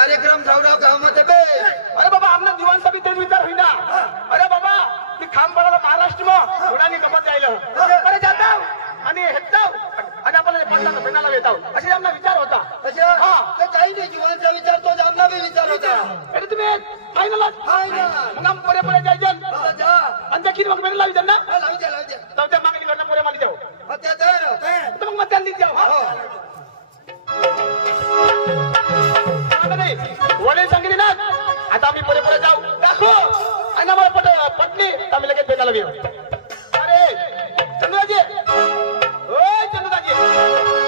कार्यक्रम धावडा गावामध्ये बे अरे बाबा आमना दिवाण सभी तेज विचार होईना अरे बाबा मी खाम पडाला महाराष्ट्र में थोडानी गमत जायला अरे जाता आणि हेटता आणि आपण पंडा पेनाला येता असे आमना विचार होता अच्छा हां ते काही नाही जीवनचा विचार तो आमना भी विचार होता अरे तुम्ही फायनल मग आम पुरे पुरे जायजन जा अंदर मग मेरे लावी ना लावी द्या तर त्या मागणी करता पुरे माली जाऊ त्या तर मग मतदान दी जाऊ वडील सांगितले ना आता आम्ही पुरे पुरे जाऊ दाखव आणि आम्हाला पटली आम्ही लगेच भेटायला येऊ अरे चंद्राजी ओय चंद्राजी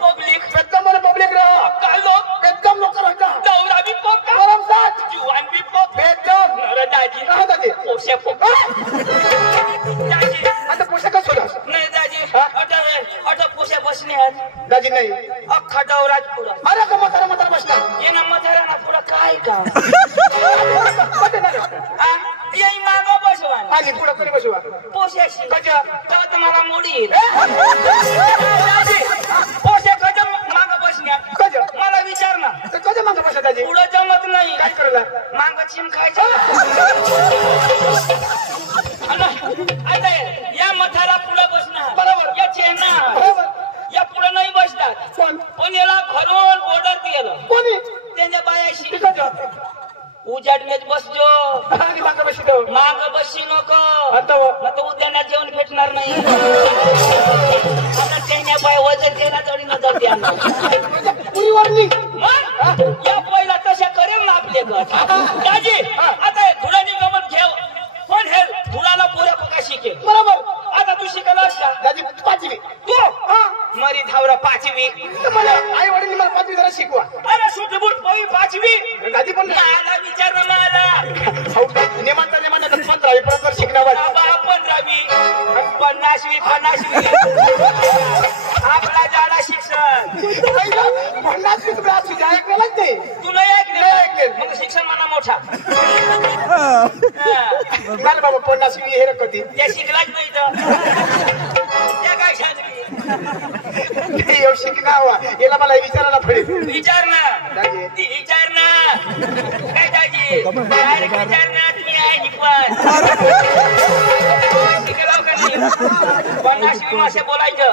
पब्लिक रहा पब्लिक रहा एकदम लोक दाजी दाजी नाही अख्खा डवराज पुढं अरे का म्हातारा म्हातारा बसला ये ना मथारा पुढं काय काम कुठे नाही येई मागं बसवान आणि पुढे कोणी बसवा पोशाशी कशा तेव्हा तुम्हाला मोडी येईल पोशे कधी मागं बसण्यात कशा मला विचार ना कशा मागं बसला दाजी पुढं जमत नाही काय करला मागं चिम खायचं आता या मथारा पुढं बसणार बरोबर. या चेहना बरोबर या पुढे नाही बसतात कोण पण याला घरून ऑर्डर दिलं कोणी त्यांच्या बायाशी कशा उजाडण्यात बसजो आणि मागं बसतो माग बसू नको आता मग तो उद्याना जेवण भेटणार नाही आता त्यांच्या बाय वजन त्याला तरी नजर द्या पुरी वॉर्निंग या पहिला तशा करेल ना आपले गट दाजी आता हे धुळानी गमत घेव पण हे धुळाला पुऱ्या पका शिकेल बरोबर आता तू शिकलास का दाजी पाचवी तू मरी धावरा 5वी मला आई वडील मला पाचवी जरा शिकवा अरे सुटबुट पोई 5वी दाजी पण मला विचार मला नेमांचा 15वी परत शिकणार 15वी 50वी आपला झाला शिक्षण पन्नास तुला ऐकलेलाच नाही तुला एक मग शिक्षण म्हणा मोठा मला बाबा 50वी हे रकती त्या शिकलाच नाही तर त्या काय सांगली येऊ शिकणार याला मला विचारायला पडेल विचार ना दाजी ती विचार ना काय दाजी डायरेक्ट विचार ना तुम्ही आहे पण शिकलाव का नाही 50वी मासे बोलायचं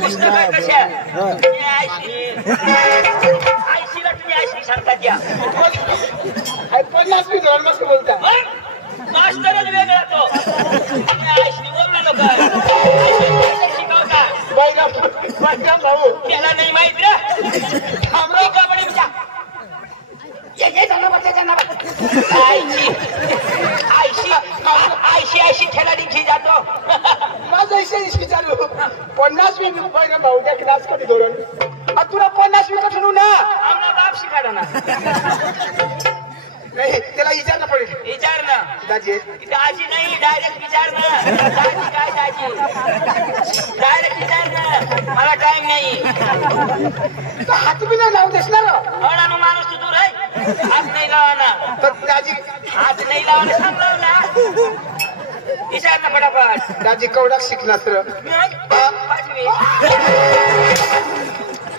पुस्तकं कशा आयशीला तुम्ही आयशी सांगतात या 50वी धोरण मस्त बोलता मास्टरच वेगळा तो आयशी बोलला लोक शिकवता बैराम भाऊ त्याला नाही माहित रे थांबराव कबड्डी विचार ये जाणं आयशी खेळाडी खी जातो माझा इशे चालू 50वी बैराम भाऊ त्या क्लास कधी धोरण तुला 50वी कठून ना आम्हाला बाप शिकाडा ना नाही त्याला विचारणं पडेल विचार ना दाजी दाजी नाही डायरेक्ट विचार ना दाजी काय दाजी डायरेक्ट विचार ना मला टाइम नाही हात बी नाही लावून दिसणार अडाणू माणूस तू दूर आहे हात नाही लावा ना तर दाजी हात नाही लावा ना सांगलं ना विचार ना फटाफट दाजी कवडा शिकला तर 5वी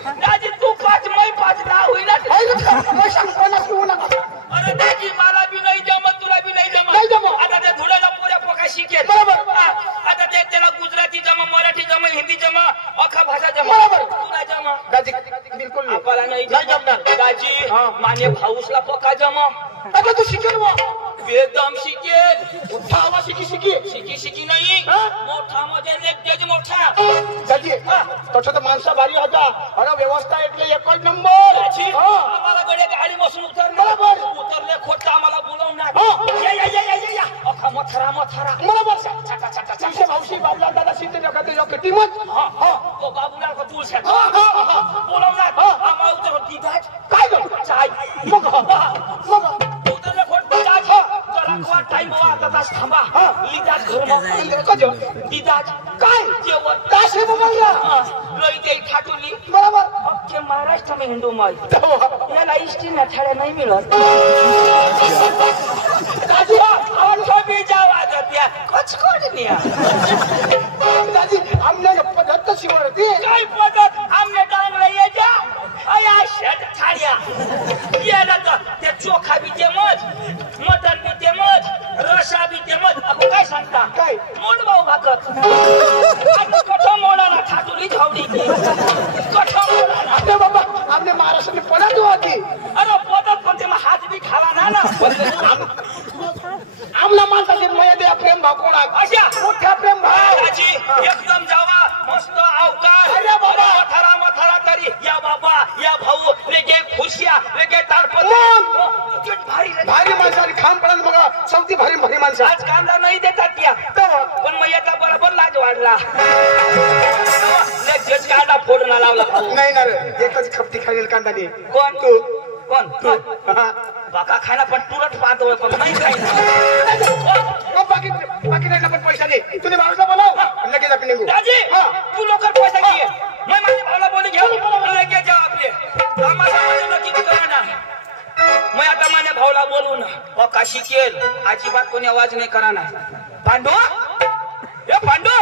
दाजी तू 5 मै 5 दहा होईल अरे दाजी मला बी नाही जमत तुला बी नाही जमत आता त्या धुळ्याला पुऱ्या पोका शिकेल बरोबर आता ते त्याला गुजराती जमा मराठी जमा हिंदी जमा अख्खा भाषा जमा बरोबर तुला जमा दाजी बिलकुल आपल्याला नाही जमणार दाजी माने भाऊसला पोका जमा आता तू शिकेल एकदम शिकेल उत्साह शिकी नाही मोठा म्हणजे लेक्चर मोठा दाजी तसं तर माणसा भारी होता अरे व्यवस्था એટલે एकच नंबर आम्हाला गडे गाडी बसून उतरले खोटं आम्हाला बोलवणार अख्खा मथारा बरोबर भाऊशी बाबला दादा सिद्ध जगात टीमच तो बाबूला का तू बोलवणार आम्हाला उतर काय चाय मग उतरले खोट जरा टाइम आता तास थांबा लिदात घर लिदात काय जेवण काय से बोलला लोई ते ठाटुली बरोबर अख्खे महाराष्ट्र में हिंदू माई याला इष्टी नठाड्या नाही मिळत दाजी बी जावा त्या कचकोडनिया दाजी आमने पद्धत शिवरती काय पद्धत आमने डांगला ये जा अया शट थाळ्या याला तर ते चोखा बी ते मत मटन बी ते मत रसा बी ते मत आपण काय सांगता काय मोड भाऊ भाकत कठो मोडाला ठाटुली झावडी कठो मोडाला अरे बाबा आमने महाराष्ट्र पडत होती अरे पद्धत पण ते हात बी खाला ना आमला माणसाचे मया प्रेम भाव कोणा अशा मोठा प्रेम भाव एकदम जावा मस्त अवकाश अरे बाबा मथारा तरी या बाबा या भाऊ लेके खुशिया लेके तारपत भारी माणसाने खाम पडत बघा चौथी भारी माणसं आज कांदा नाही देतात त्या पण मग याचा बरोबर लाज वाढला लगेच कांदा फोडणं लावला नाही ना रे एकच खपटी खाईल कांदाने कोण तू कोण बाका खायला पण तुरंत पाहतोय पण नाही खायला बाकी नाही पण पैसा नाही तुम्ही माणसा बोलाव लगेच आपण निघू दाजी तू लवकर पैसा घे पक्का शिकेल अजिबात कोणी आवाज नाही करा ना पांडू ए पांडू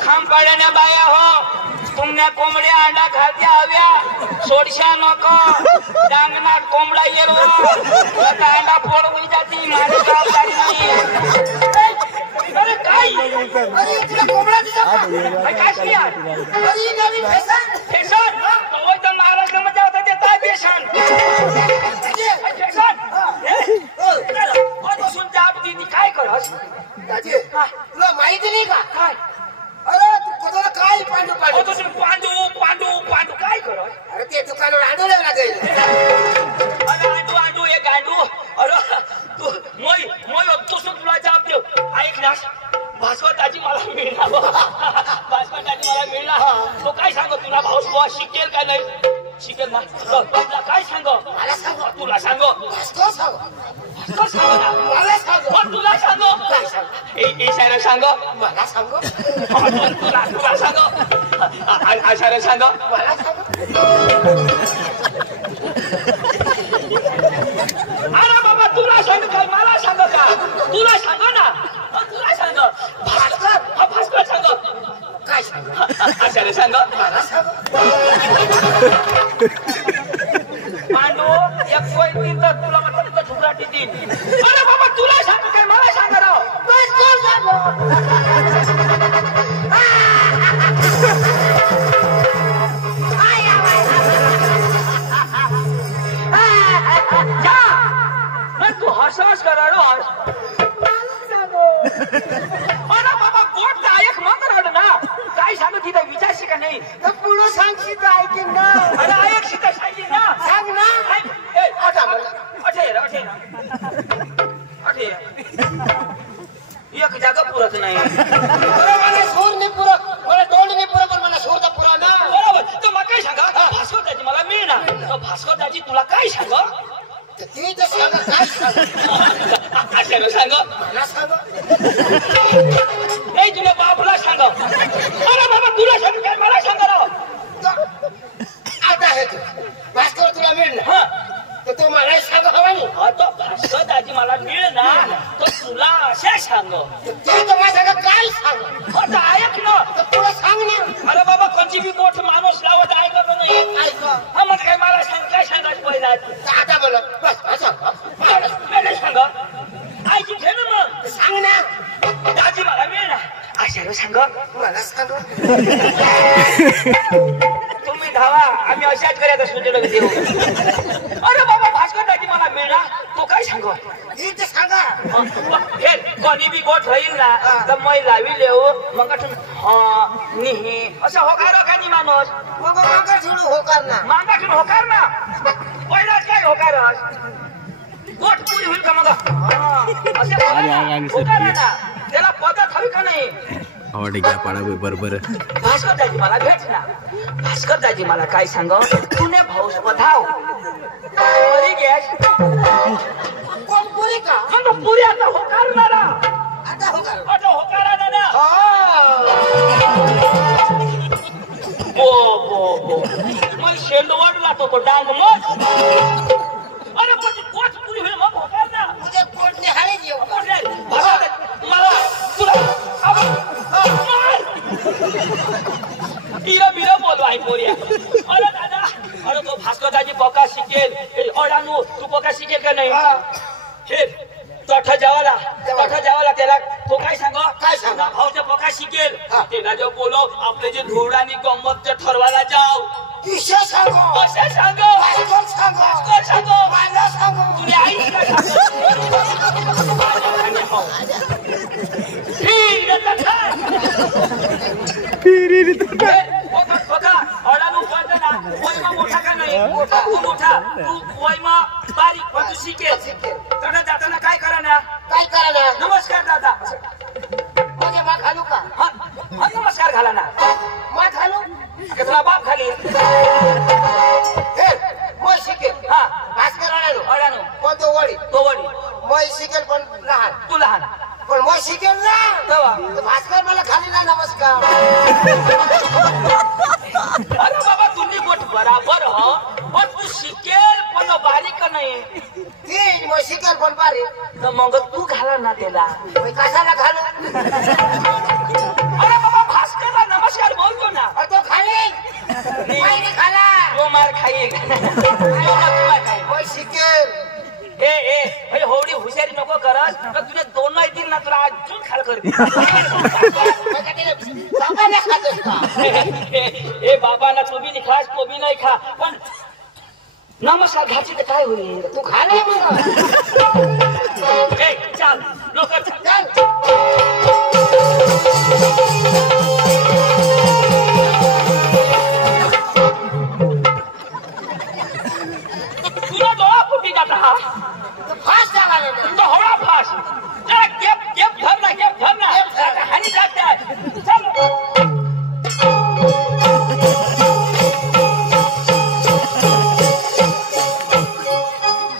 खांबाड्याने बाया हो तुमने कोंबड्या अंडा खात्या हव्या सोडशा नको डांगणात कोंबडा येलो अंडा फोड होई जाती माझी जबाबदारी नाही अरे काय अरे तुला कोंबडा दिसा काय केलं अरे नवीन फॅशन तो तर महाराष्ट्रामध्ये होता ते काय फॅशन फॅशन बसून जाब दिदी काय करस दाजी तुला माहिती नाही का काय अरे तू कोणाला काय पांडू पांडू पांडू पांडू पांडू काय करस अरे ते दुकानावर आंदोलन लागेल अरे आंडू आंडू एक आंडू अरे तू मोय मोय तू तुला जबाब देव ऐकलास भास्कर ताजी मला मिळणार भास्कर ताजी मला मिळणार तो काय सांग तुला भाऊस बुवा शिकेल का नाही शिकेल ना तुला काय सांग मला सांग तुला सांग भास्कर सांग भास्कर सांग ना मला सांग तुला सांग काय सांग इशारा सांग मला सांग तुला तुला सांग इशारा सांग मला सांग अरे बाबा तुला सांग काय मला सांग का तुला सांग ना तुला सांग भास्कर भास्कर सांग काय सांग इशारा सांग मला सांग पांडू एक कोई तर तुला म्हटलं तर झुकरा टिटीन अरे बाबा तुला सांग काय मला सांग राव भास्कर सांग जा मग तू हसहस कराडो अरे बाबा गोट ऐक मग राडो ना काय सांगू तिथं विचारशी का नाही तर पुढं सांगशी तर ऐकेन ना अरे ऐक शिका सांगी ना सांग ना अठे एक जागा पुरत नाही बरं मला सूर नाही पुरं मला तोंड नाही पुरं पण मला सूर तर पुरा ना बरोबर तर मग काय सांगा भास्कर दाजी मला मिळणार भास्कर दाजी तुला काय सांग ती तर सांग काय सांग सांग मला सांग नाही तुला बाबूला सांग अरे बाबा तुला सांग काय मला सांग राव आता आहे तू भास्कर तुला मिळणार हा तर तू मला सांग हवा नाही तो भास्कर दाजी मला मिळणार तो तुला असे सांग ते तर माझ्या काय सांग आता ऐक ना तर तुला सांग ना अरे बाबा कोणची बी मोठ माणूस लावत ऐकत नाही ऐक हा मग काय मला सांग काय सांगायचं पहिला आता मला बस मला सांग ऐकी घे ना मग सांग ना दाजी मला मिळणार अशा सांग मला सांग तुम्ही धावा आम्ही अशाच करायचा सुचलं देऊ अरे बाबा भास्कर दाजी मला मिळणार तो काय सांग ही तर सांगा हे कोणी बी गोठ होईल ना तर मै लावी लेऊ मग निही असं होकार का नाही माणूस मग मागा सोडू होकार ना मागाठून होकार ना पहिलाच काय होकार गोठ पुरी होईल का मग होकार ना त्याला पद्धत हवी का नाही बरोबर भास्कर दाजी मला भेट ना भास्कर दाजी मला काय सांग पुणे भाऊस पधाव पुरी गॅस कोण पुरी का मग पुरी आता होकार ना आता होकार आता होकार ना मग शेंडवाडला तो डांग मग अरे पण कोच पुरी होईल मग होकार ना उद्या कोर्टने हारेच येऊ मला तुला बिरा बिरा बोलवा आहे पोरिया अरे दादा अरे तो भास्कर दाजी पोका शिकेल अडानू तू पोका शिकेल का नाही हे तोठा जावाला त्याला तो काय सांग भाऊच्या पोका शिकेल त्याला जो बोलो आपले जे धूळ आणि गंमत ठरवायला जाव किशा सांगो कशा सांग भास्कर सांगो भास्कर सांग मला सांगो तुझी आई मोठा का नाही मोठा तू वयमा बारीक पण तू शिकेल तर जाताना काय करा ना नमस्कार दादा म्हणजे मा घालू का हा नमस्कार घाला ना मा घालू तुला बाप खाली हे मग शिकेल हा भास्कर अडाणू पण तो वडी मग शिकेल पण लहान तू लहान पण मग शिकेल ना तेव्हा तर भास्कर मला खाली ना नमस्कार अरे बाबा तुम्ही गोट बराबर हो पण तू शिकेल पण बारीक नाही ती मग शिकेल पण बारीक तर मग तू घाला ना त्याला मी कशाला घालू अरे बाबा भास्करला नमस्कार बोलतो ना तो खाली माहिती खाला तो मार खाईल तो मार खाईल मग शिकेल ए होडी हुशारी नको करत तर तुझे दोन नाही दिल ना तुला अजून खाल करते ए बाबा ना तू बी नाही खास तो बी नाही खा पण नमस्कार घाची तर काय होईल तू खाले ए चाल लोक तुला डोळा फुटी जाता हा फास्ट झाला तो हवडा फास जरा गेप धर ना हानी लागते चल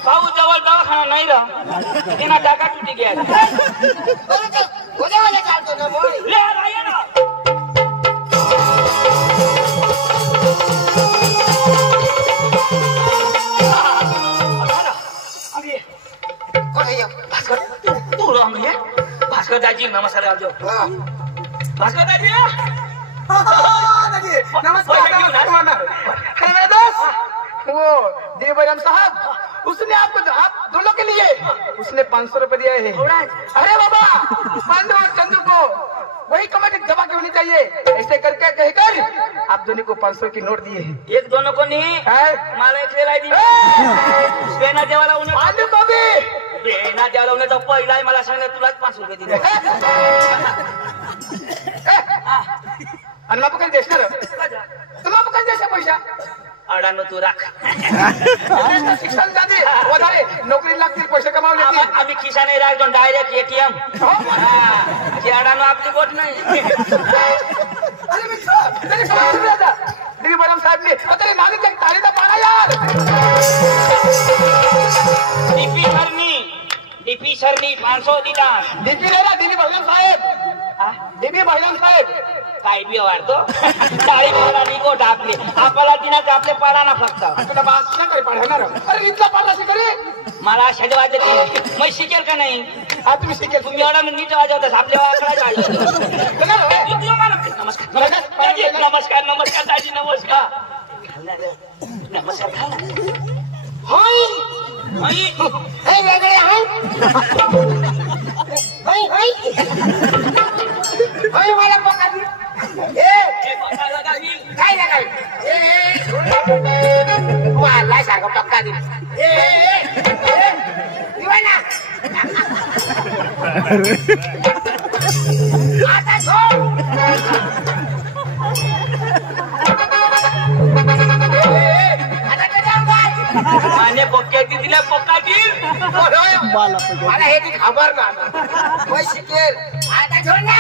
भाऊ जवळ दवाखाना नाही राह तेना जागा तुटी गया उद्यावाले चालतो ना मग ले ये ना तू राम ये भास्कर दाजी नमस्कार आजो भास्कर दाजी वो देव बैरम साहब उसने आपको आप दोनों के लिए उसने 500 रुपए दिए हैं। अरे बाबा पांडु और चंदू को वही कमेटी दबा के होनी चाहिए ऐसे करके कहकर आप दोनों को 500 की नोट दिए हैं। एक दोनों को नहीं मला एक लाई दी बेना देवाला उन्हें पांडु को भी बेना देवाला उन्हें तो पहिला मला सांगितलं तुलाच 500 रुपये दिले आणि मग काही देणार तुम्हाला मग काही द्यायचा पैसा अडानो तू राख शिक्षण जाते वधारे नोकरी लागतील पैसे कमावले आम्ही खिसा नाही राखतो डायरेक्ट एटीएम अडानो आपली गोट नाही अरे मित्र देवी बरम साहब ने पता नानी तक ताली का पाना यार डीपी सरनी 500 दिला डीपी नाही ना देवी बरम साहेब देवी बरम साहेब काय बी वाढतो साडी पाडा निकोट आपले आपल्याला दिनाच आपले पाडा ना फक्त तुला बास ना करे पाडणार अरे इथला पाडला शिकरे मला शज वाजते मग शिकेल का नाही हा तुम्ही शिकेल तुम्ही एवढा नीट वाजवता आपल्या वाकडा वाजवतो नमस्कार नमस्कार दाजी नमस्कार नमस्कार हाय हाय हे वेगळे हाय हाय हाय मला पकडली काय लगावी मला सांग पक्का दे आता सोड माने पोक्या दिल्या पोका दिल मला हे ती खबर ना मग शिकेल आता सोड ना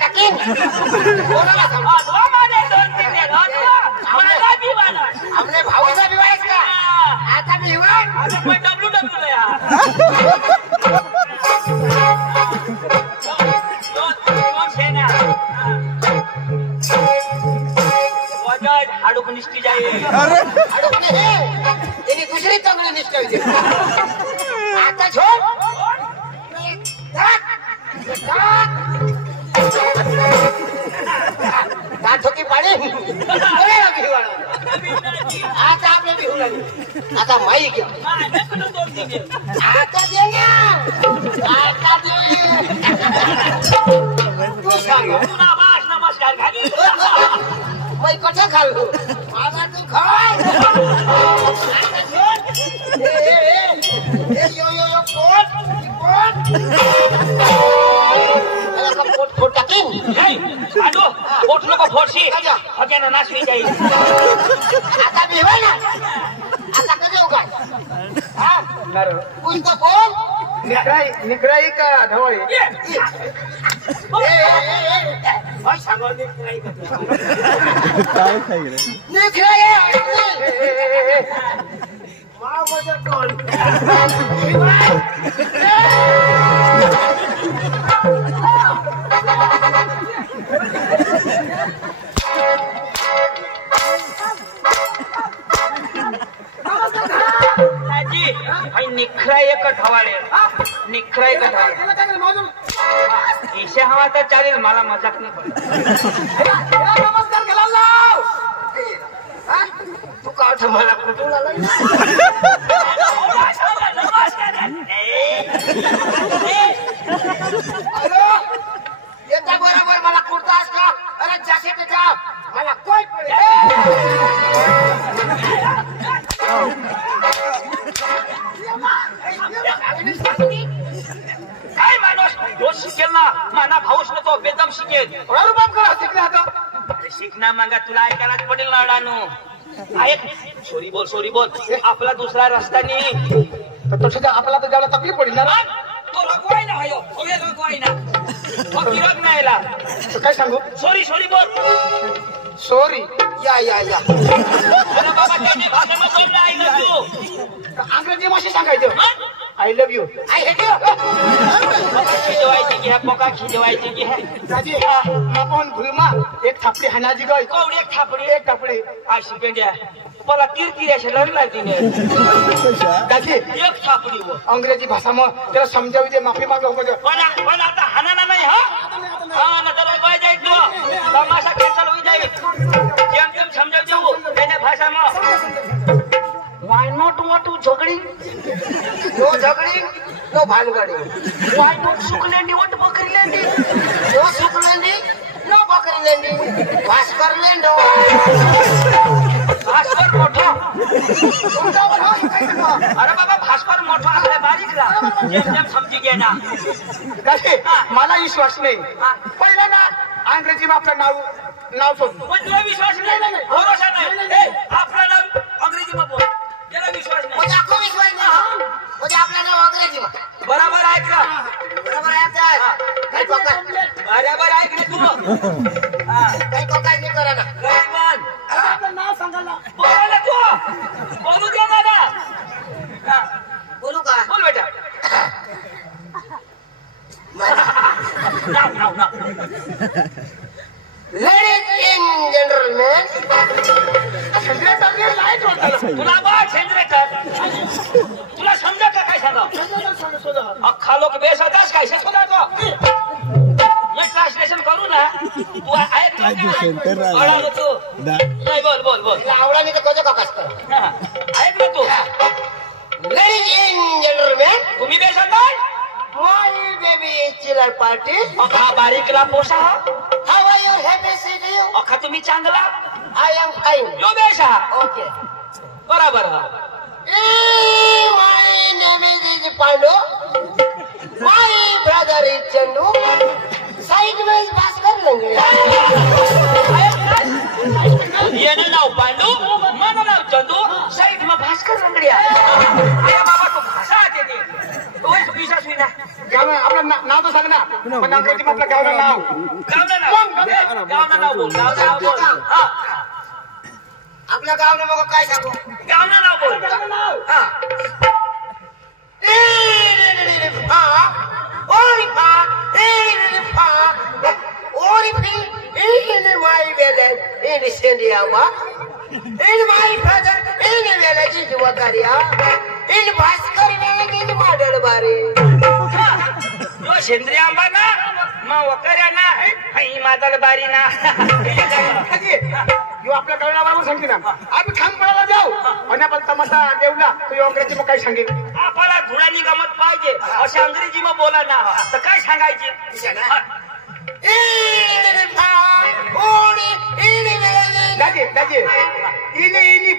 टाकीन हमने भाऊचा विवाह का आता मी हाडूक निष्ठी जाईल त्यांनी दुसरी चांगली निष्ठा होती आता झोड ठोकी पाणी आता आपल्या बिहू लागली आता माई घ्या आता दे ना आता दे तू सांग मैं कठे खाल्लो माझा तू खाय यो पोट पोट टाकीन आडो पोट नको फोडशी हगेनो नाश होई जाईल आता भी होय ना आता कधी उगाय हा कुछ तो बोल निकराई का ढवळे भाई सांगो निकराई काय खाईल निकराई मां मजा कोण भाई निखराई एक ढवाळे निखराई का ढवाळे ईशा हवा तर चालेल मला मजाक नाही पडत नमस्कार केला लाव तू का मला कुठून आला अरे येता बरोबर मला कुर्तास का अरे जॅकेट का मला कोई काय माणूस रोज शिकेल ना माना भाऊस न तो बेदम शिकेल रुबाब करा शिकले आता शिकना मग तुला ऐकायलाच पडेल ना अडानू ऐक सोरी बोल आपला दुसरा रस्ता नाही तर तसं आपला तर ज्याला तकलीफ पडेल ना तो लगवाय ना भायो ओले लगवाय ना किरक नाहीला काय सांगू सोरी बोल सॉरी या अरे बाबा तुम्ही भाषेमध्ये बोलला आई लव यू अंग्रेजी भाषेत सांगायचं I love you I hate you खिजवायची की है पोका खिजवायची की है दाजी आपण भुलमा एक थापडी हानाजी गय कौडी एक थापडी एक थापडी अशी पेंड्या मला तीर असे लढला तिने दाजी एक थापडी व अंग्रेजी भाषा मग त्याला समजावी दे माफी मागो पण आता हाना नाही हा ना तर काय जाईल तू तमाशा कॅन्सल होई जाईल जेम समजाव देऊ त्याच्या भाषा मग वाय नॉट वॉट टू झगडी नो झगडी नो भानगडी वाय नॉट सुकलेंडी वॉट बकरीलेंडी नो सुकलेंडी नो बकरीलेंडी भास्कर लेंडो भास्कर मोठा अरे बाबा भास्कर मोठा असले बारीकला जेम समजी घे ना दाजी मला विश्वास नाही पहिला ना अंग्रेजी में आपलं नाव शोध पण तुला विश्वास नाही भरोसा नाही आपलं नाव अंग्रेजी में बोल त्याला विश्वास नाही मुझे आपको विश्वास नहीं मुझे आपला नाव अंग्रेजी में बराबर ऐकला बरोबर आहे काय काही कोकाय बराबर ऐकले तू काही कोकाय नाही करा ना गरीबान आपलं नाव सांगा ना बोला तू बोलू दे मला बोलू का बोल बेटा नाव Ladies and gentlemen, तुला बघ सेंद्रेकर तुला समजा का काय सांगा अख्खा लोक बेस होतास काय शोधा तो एक ट्रान्सलेशन करू ना तू ऐक ना तू नाही बोल आवडा नाही तर कसं काकास कर ऐक ना तू Ladies and gentlemen, तुम्ही बेस होताय my baby is chiller party. अख्खा बारीकला पोसा How are you? Happy to see you? अख्खा तुम्ही चांगला I am fine. Yo Besa Okay. बराबर My name is Pandu. My brother is Chandu. Side में बात कर लेंगे. ये नाव पांडू मन नाव चंदू साइड में भास्कर रंगड़िया अरे बाबा तो भाषा आते नहीं तो विश्वास हुई ना आपलं नाव तर सांग ना पण अंग्रेजी में आपलं गावना नाव गावना नाव बोल हाँ आपल्या गावने मग काय सांगू गावना नाव बोल हाँ ओरी फा in my village in Sindiama, in my brother in the village in Wakaria, in Bhaskar village in Madalbari. यो सेंद्रियांबा ना मग वकऱ्या ना आई मादलबारी ना यो आपल्या कळणावर सांगते ना आम्ही खानपणाला जाऊ आणि आपण तमाशा देऊला तो अंग्रेजी मग काय सांगेल आपल्याला धुळानी गमत पाहिजे असे अंग्रेजी मग बोला ना तर काय सांगायचे In the दाजी इनी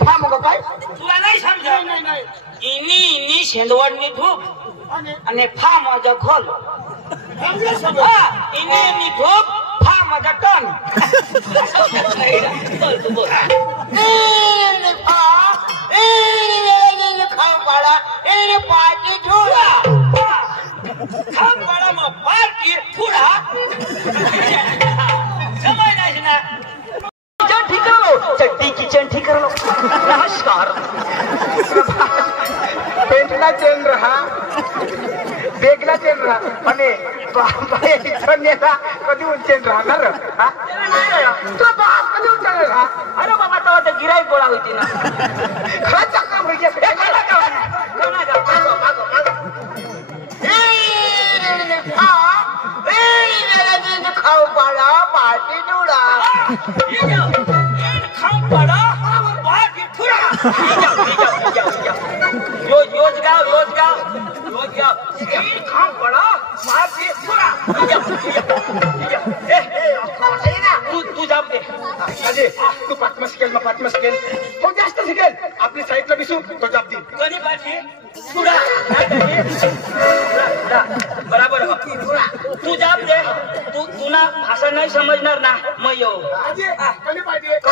फा मग काय तुला नाही समजा इनी शेंदवडनी धूप आणि फा माझा खोल इनी धूप फा माझा टन खाऊपाडा पाठी ठुला खाऊपाडा मग पाठी ठुला समय नाही ना ठीक करो चड्डी किचन ठीक करो नमस्कार पेंटला चेन रहा बेगला चेन रहा आणि नेता कधी उंचेन राहणार तो बाप कधी उंचाल हा अरे बाबा तेव्हा ते गिराईक गोळा होती ना खरंच चक्का म्हणजे खाऊपाडा पाठी ठुला खाऊपाडा पाठी ठुला योजगाव खाऊपाडा पाठी ठुला तू जाऊ दे अजय तू पाचमा शिकेल तो जास्त शिकेल आपली साईडला बिसू तो जाप दे कधी पाठी ठुला बराबर तू जाप दे तू तुला भाषा नाही समजणार ना मग येऊ अजय कधी पाहिजे